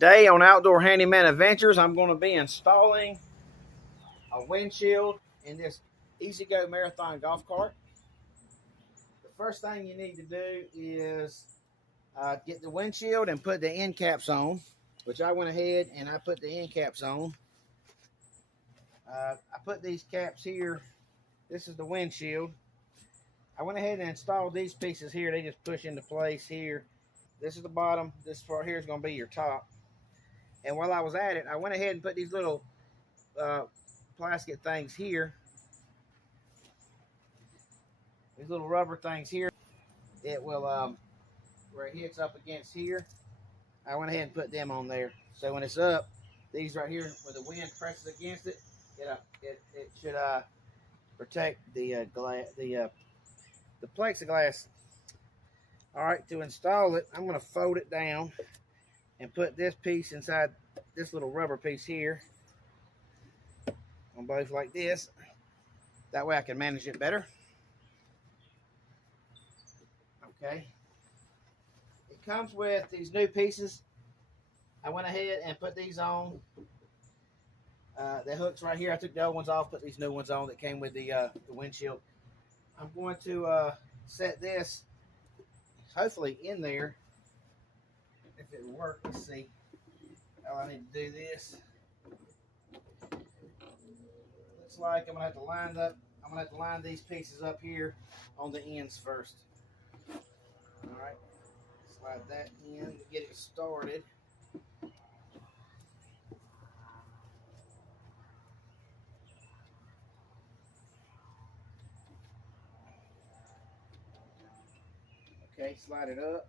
Today on Outdoor Handyman Adventures, I'm going to be installing a windshield in this EZGO Marathon golf cart. The first thing you need to do is get the windshield and put the end caps on, which I went ahead and I put the end caps on. I put these caps here. This is the windshield. I went ahead and installed these pieces here. They just push into place here. This is the bottom. This part here is going to be your top. And while I was at it, I went ahead and put these little plastic things here. These little rubber things here. It will, where it hits up against here, I went ahead and put them on there. So when it's up, these right here, where the wind presses against it, it should protect the plexiglass. All right, to install it, I'm going to fold it down and put this piece inside this little rubber piece here on both like this. That way I can manage it better. Okay. It comes with these new pieces. I went ahead and put these on. The hooks right here, I took the old ones off, put these new ones on that came with the windshield. I'm going to set this hopefully in there. If it will work, let's see how I need to do this. Looks like I'm gonna have to line these pieces up here on the ends first. All right, slide that in to get it started. Okay, slide it up.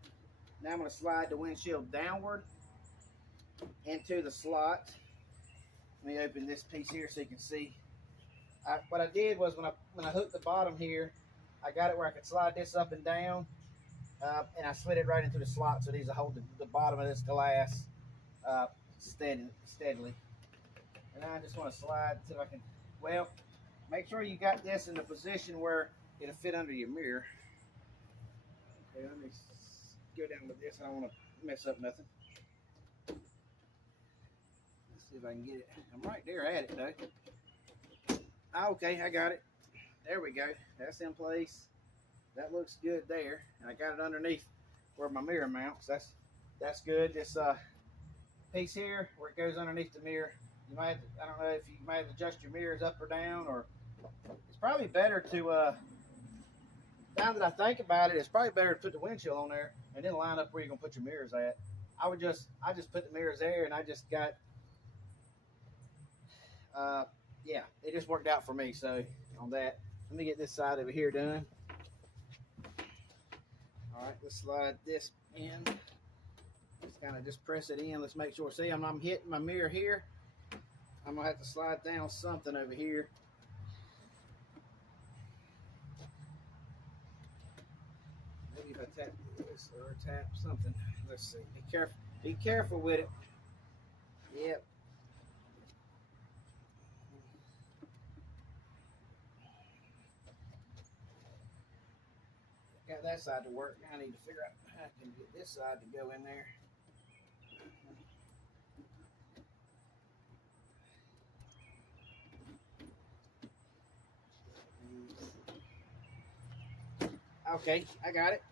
Now I'm going to slide the windshield downward into the slot. Let me open this piece here so you can see. What I did was when I hooked the bottom here, I got it where I could slide this up and down, and I slid it right into the slot so these will hold the bottom of this glass steadily. And I just want to slide so I can, well, make sure you got this in the position where it'll fit under your mirror. Okay, let me go down with this. I don't want to mess up nothing. Let's see if I can get it. I'm right there at it though. Okay, I got it. There we go. That's in place. That looks good there. And I got it underneath where my mirror mounts. That's good. This piece here where it goes underneath the mirror. You might have to, I don't know if you might have to adjust your mirrors up or down, or it's probably better to now that I think about it, it's probably better to put the windshield on there and then line up where you're gonna put your mirrors at. I just put the mirrors there, and I just got, yeah, it just worked out for me. So on that, let me get this side over here done. All right, let's slide this in. Just kind of just press it in. Let's make sure. See, I'm hitting my mirror here. I'm gonna have to slide down something over here. Maybe if I tap this or tap something. Let's see. Be careful with it. Yep. Got that side to work. Now I need to figure out how I can get this side to go in there. Okay, I got it.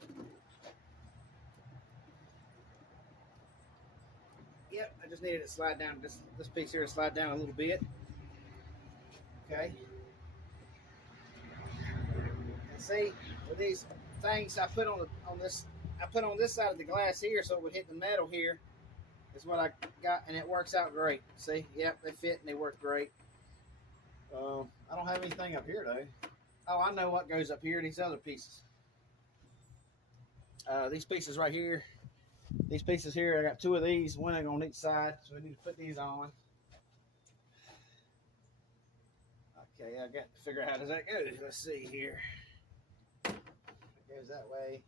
Yep, I just needed to slide down this piece here to slide down a little bit. Okay. And see, with these things I put on this side of the glass here so it would hit the metal here is what I got, and it works out great. See, yep, they fit and they work great. I don't have anything up here though. Oh, I know what goes up here. These other pieces. These pieces right here. These pieces here, I got two of these, one on each side, so we need to put these on. Okay, I got to figure out how does that go. Let's see here. It goes that way.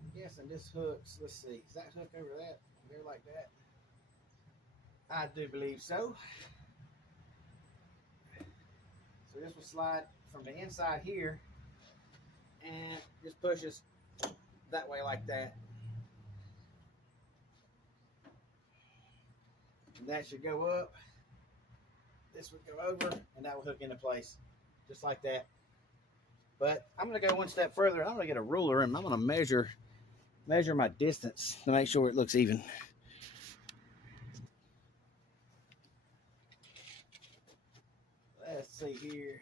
I'm guessing this hooks. Let's see. Is that hook over that? There like that? I do believe so. So this will slide from the inside here and just pushes that way like that. And that should go up. This would go over, and that will hook into place, just like that. But I'm going to go one step further. I'm going to get a ruler, and I'm going to measure my distance to make sure it looks even. Let's see here.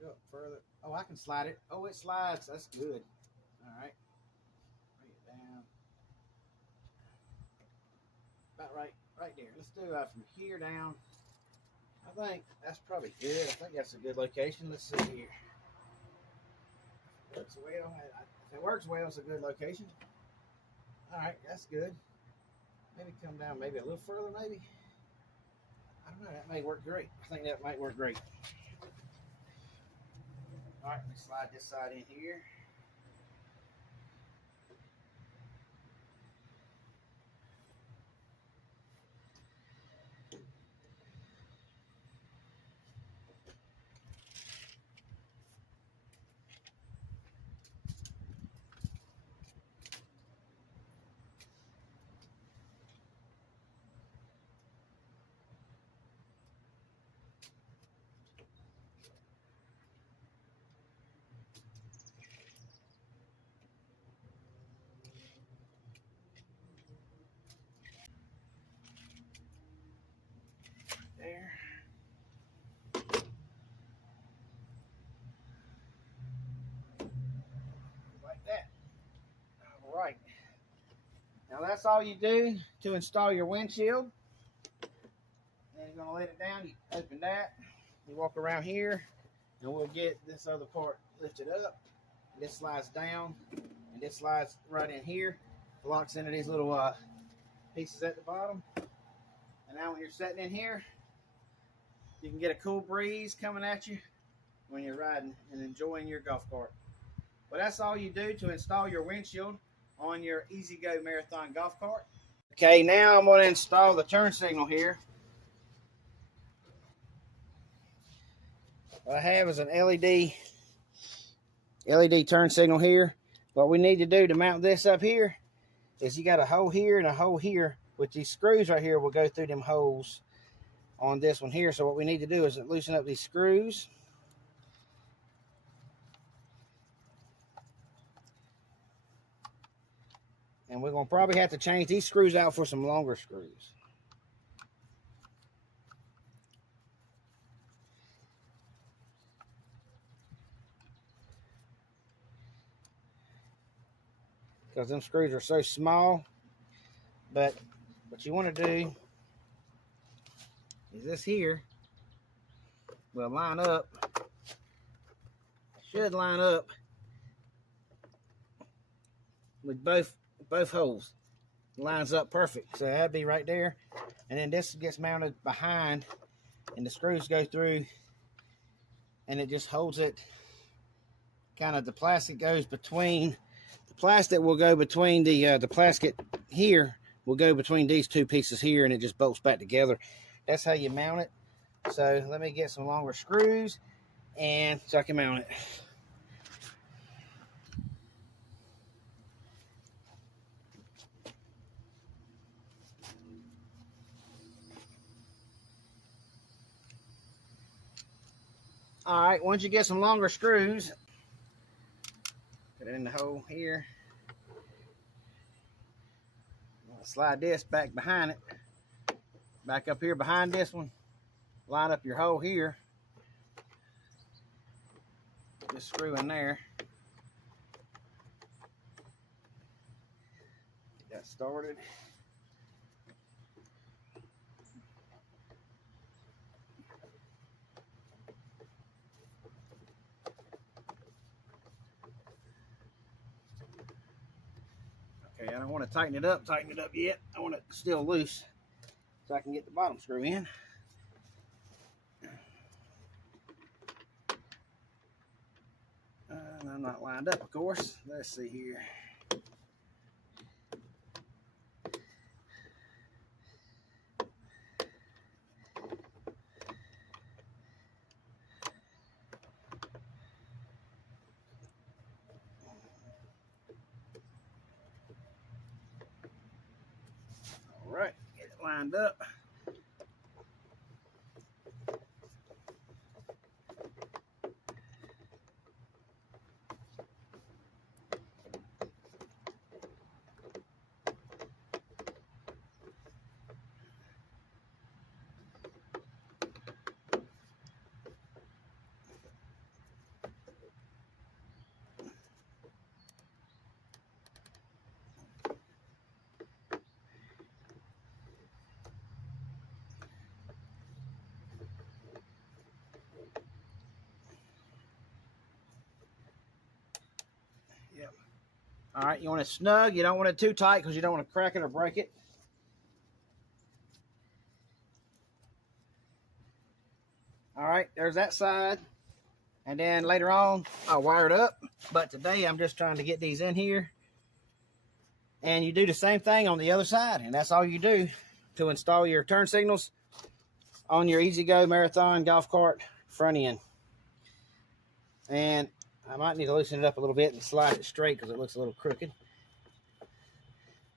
Go up further. Oh, I can slide it. Oh, it slides. That's good. All right. Bring it down. About right there. Let's do from here down. I think that's probably good. I think that's a good location. Let's see here. If it works well, if it works well, it's a good location. All right, that's good. Maybe come down maybe a little further, maybe. I don't know. That may work great. I think that might work great. All right, let me slide this side in here. There. Like that. All right. Now that's all you do to install your windshield. Then you're going to let it down. You open that. You walk around here, and we'll get this other part lifted up. This slides down, and this slides right in here. Locks into these little pieces at the bottom. And now when you're sitting in here, you can get a cool breeze coming at you when you're riding and enjoying your golf cart. But that's all you do to install your windshield on your EZGO Marathon golf cart. Okay, now I'm going to install the turn signal here. What I have is an LED turn signal here. What we need to do to mount this up here is you got a hole here and a hole here, which these screws right here will go through them holes on this one here. So what we need to do is loosen up these screws. And we're going to probably have to change these screws out for some longer screws. Because them screws are so small. But what you want to do is this here will line up, should line up with both holes. Lines up perfect. So that'd be right there. And then this gets mounted behind, and the screws go through, and it just holds it. Kind of the plastic goes between, the plastic will go between the plastic here will go between these two pieces here, and it just bolts back together. That's how you mount it. So let me get some longer screws, and so I can mount it. All right, once you get some longer screws, put it in the hole here. Slide this back behind it. Back up here behind this one. Line up your hole here. Just screw in there. Get that started. Okay, I don't want to tighten it up yet. I want it still loose so I can get the bottom screw in. And I'm not lined up, of course. Let's see here. right, get it lined up. Yep. All right, you want it snug. You don't want it too tight because you don't want to crack it or break it. All right, there's that side. And then later on, I'll wire it up. But today, I'm just trying to get these in here. And you do the same thing on the other side. And that's all you do to install your turn signals on your EZGO Marathon golf cart front end. And I might need to loosen it up a little bit and slide it straight because it looks a little crooked.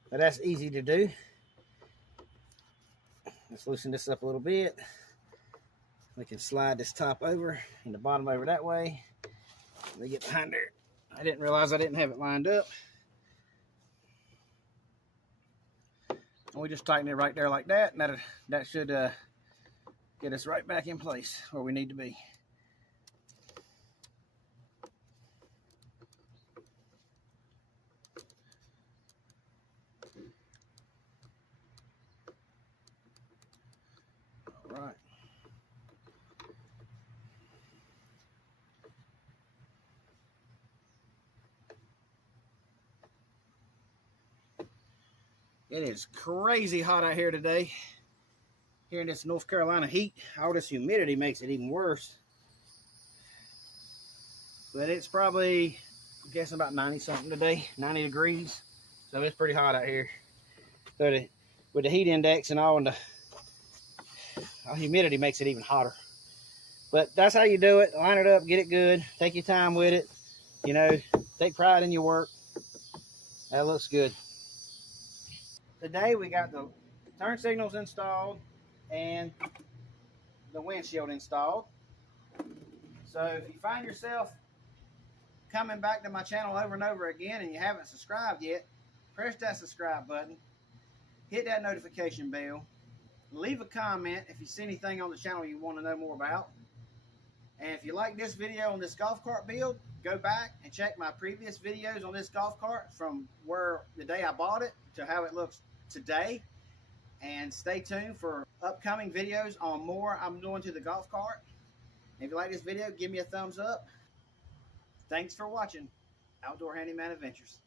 But that's easy to do. Let's loosen this up a little bit. We can slide this top over and the bottom over that way. Let me get behind there. I didn't realize I didn't have it lined up. And we just tighten it right there like that, and that should get us right back in place where we need to be. All right. It is crazy hot out here today. Here in this North Carolina heat, all this humidity makes it even worse. But it's probably, I'm guessing about 90 something today, 90 degrees. So it's pretty hot out here. So with the heat index and all, and the humidity makes it even hotter. But that's how you do it. Line it up, get it good. Take your time with it. You know, take pride in your work. That looks good. Today we got the turn signals installed and the windshield installed. So if you find yourself coming back to my channel over and over again and you haven't subscribed yet, press that subscribe button, hit that notification bell, leave a comment if you see anything on the channel you want to know more about. And if you like this video on this golf cart build, go back and check my previous videos on this golf cart from where the day I bought it to how it looks today. And stay tuned for upcoming videos on more I'm doing to the golf cart. If you like this video, give me a thumbs up. Thanks for watching Outdoor Handyman Adventures.